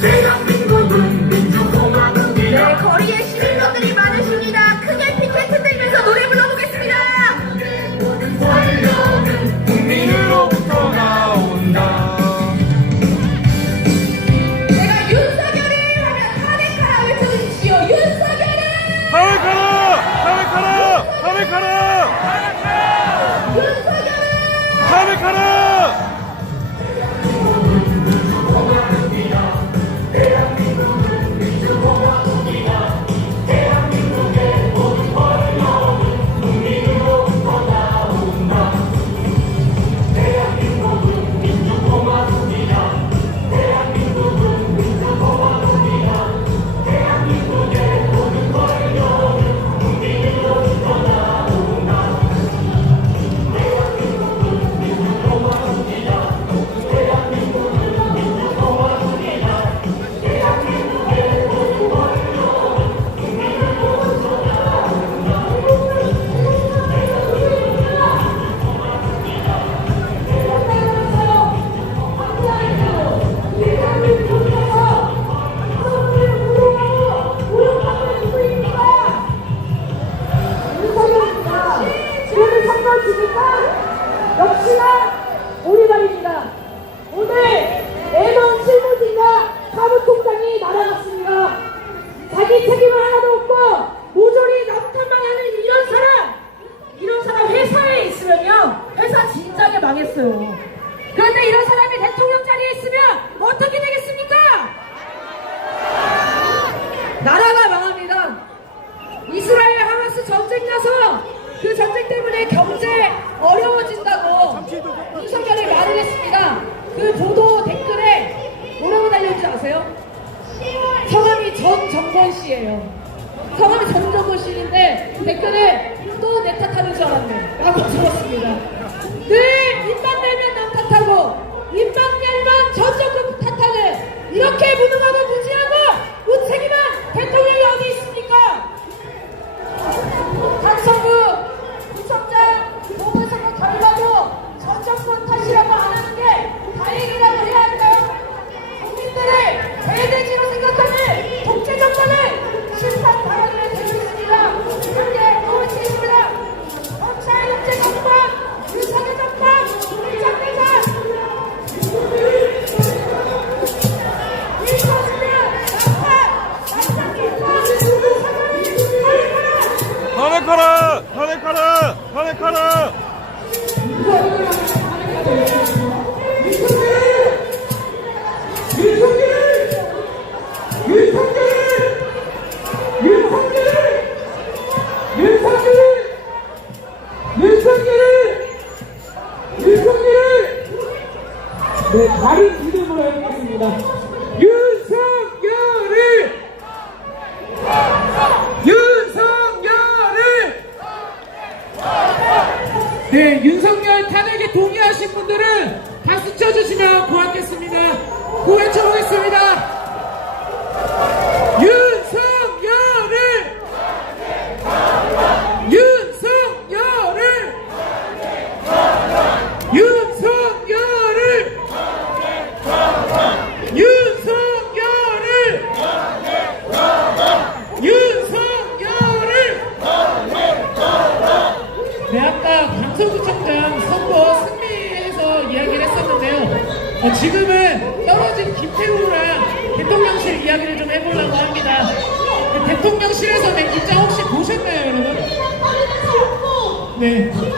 Serán mis 있으니까 역시나 우리발입니다. 오늘 애먼 실무진과 사무총장이 날아갔습니다. 자기 책임을 하나도 씨예요. 성함이 전정호 씨인데 댓글에 또 내 탓하는 줄 알았네 라고 들었습니다. 네, 다른 이름으로 해보겠습니다. 윤석열을! 윤석열을! 네, 윤석열 어, 지금은 떨어진 김태우랑 대통령실 이야기를 좀 해보려고 합니다. 대통령실에서 내 기자 혹시 보셨나요, 여러분? 네. 네.